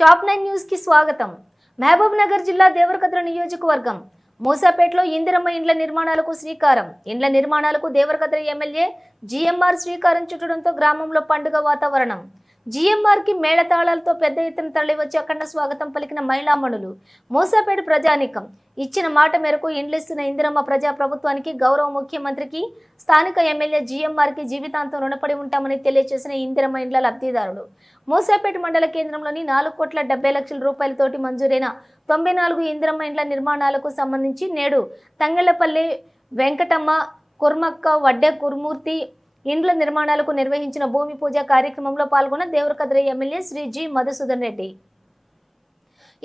Top 9 news కి స్వాగతం. మహబూబ్ నగర్ జిల్లా దేవరకద్ర నియోజకవర్గం మూసాపేటలో ఇందిరమ్మ ఇండ్ల నిర్మాణాలకు శ్రీకారం. ఇండ్ల నిర్మాణాలకు దేవరకద్ర ఎమ్మెల్యే జిఎంఆర్ శ్రీకారం చుట్టడంతో గ్రామంలో పండుగ వాతావరణం. జిఎంఆర్ కి మేళతాళాలతో పెద్ద ఎత్తున తరలివచ్చి అఖండ స్వాగతం పలికిన మహిళామణులు. మూసాపేట ప్రజానీకం ఇచ్చిన మాట మేరకు ఇండ్లిస్తున్న ఇందిరమ్మ ప్రజా ప్రభుత్వానికి గౌరవ ముఖ్యమంత్రికి స్థానిక ఎమ్మెల్యే జిఎంఆర్ కి జీవితాంతం రుణపడి ఉంటామని తెలియజేసిన ఇందిరమ్మ ఇండ్ల లబ్ధిదారులు. మూసాపేట మండల కేంద్రంలోని 4,70,00,000 రూపాయలతోటి మంజూరైన 94 ఇందిరమ్మ ఇండ్ల నిర్మాణాలకు సంబంధించి నేడు తంగళ్లపల్లి వెంకటమ్మ, కుర్మక్క, వడ్డే కురుమూర్తి ఇండ్ల నిర్మాణాలకు నిర్వహించిన భూమి పూజ కార్యక్రమంలో పాల్గొన్న దేవరకద్ర ఎమ్మెల్యే శ్రీ జి మధుసూదన్ రెడ్డి.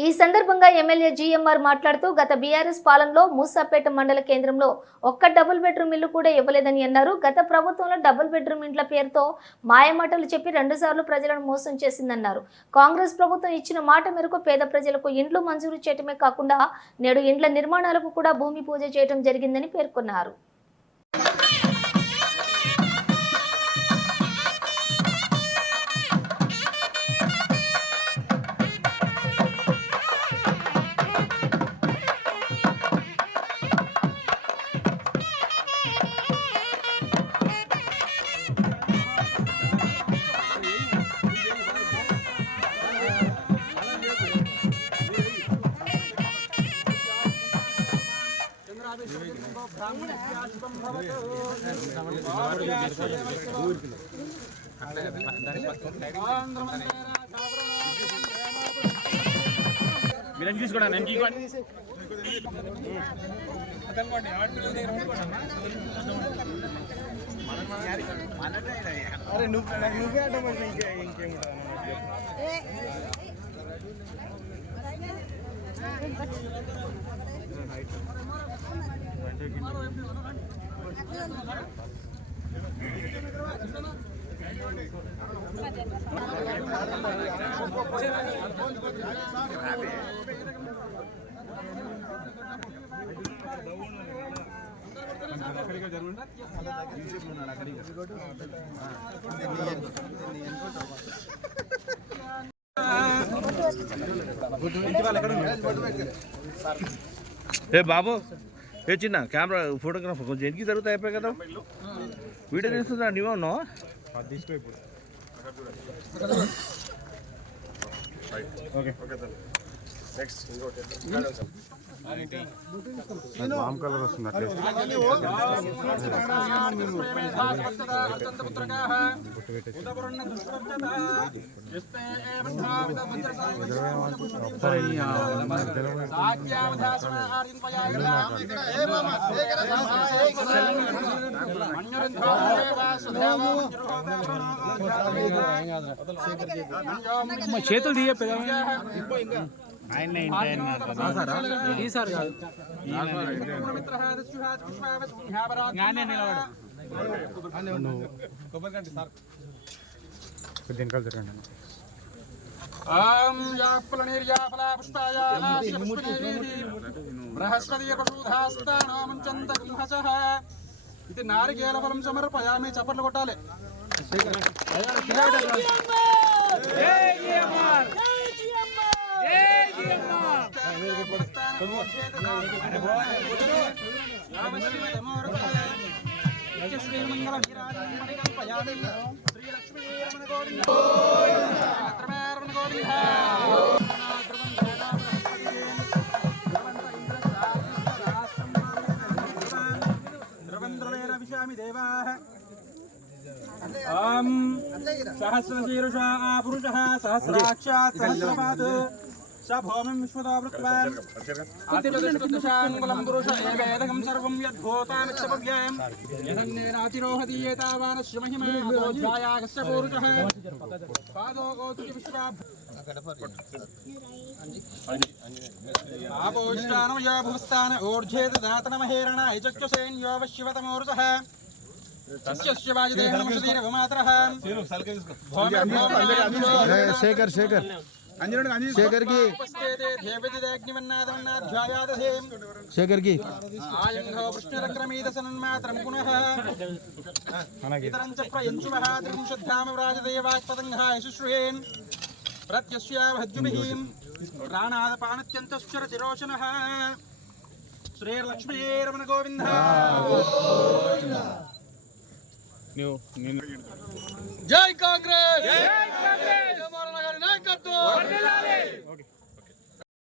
ఈ సందర్భంగా ఎమ్మెల్యే జిఎంఆర్ మాట్లాడుతూ గత బీఆర్ఎస్ పాలనలో మూసాపేట మండల కేంద్రంలో ఒక్క డబుల్ బెడ్రూమ్ ఇల్లు కూడా ఇవ్వలేదని అన్నారు. గత ప్రభుత్వంలో డబుల్ బెడ్రూమ్ ఇండ్ల పేరుతో మాయమాటలు చెప్పి 2 సార్లు ప్రజలను మోసం చేసిందన్నారు. కాంగ్రెస్ ప్రభుత్వం ఇచ్చిన మాట మేరకు పేద ప్రజలకు ఇండ్లు మంజూరు చేయటమే కాకుండా నేడు ఇండ్ల నిర్మాణాలకు కూడా భూమి పూజ చేయడం జరిగిందని పేర్కొన్నారు. బాబు ఏ చిన్న కెమెరా ఫోటోగ్రాఫర్ కొంచెం ఎనికి జరుగుతాయి అయిపోయి కదా వీడియో తీస్తుందా నీవే ఉన్నావు కలర్ వస్తుంది చేతులు తీయ ఇది నారికేల ఫలం సమర్పయామి. చప్పట్లు కొట్టాలి. सहस्रशीर्षा पुरुषः सहस्राक्षात् सहस्रपात् स भौमिं विश्वतो वृत्वान् आदित्यदुष्टदशाङ्गुलं पुरुष एवेदकं सर्वं यद्भूतानित्यपव्ययं यदन्नेनातिरोहति एतावानस्य महिमा अतोऽध्यायागस्य पुरुषः पादो गोत्य विश्वाभ् आपोष्टानो यो भुस्तान ऊर्ध्वे ददातनमहेरणा यचक्षुसेन्यो वश्यवतमोरुसः तस्य वायुदेह नमस्ते नवमात्रः शेखर शेखर शेखर की शेखर की प्रत्यस्यावहद्युभिः प्राणादपानत्यन्तश्चरतिरोचनः श्रीर्लक्ष्मीरमण गोविन्द ನೀವು जय कांग्रेस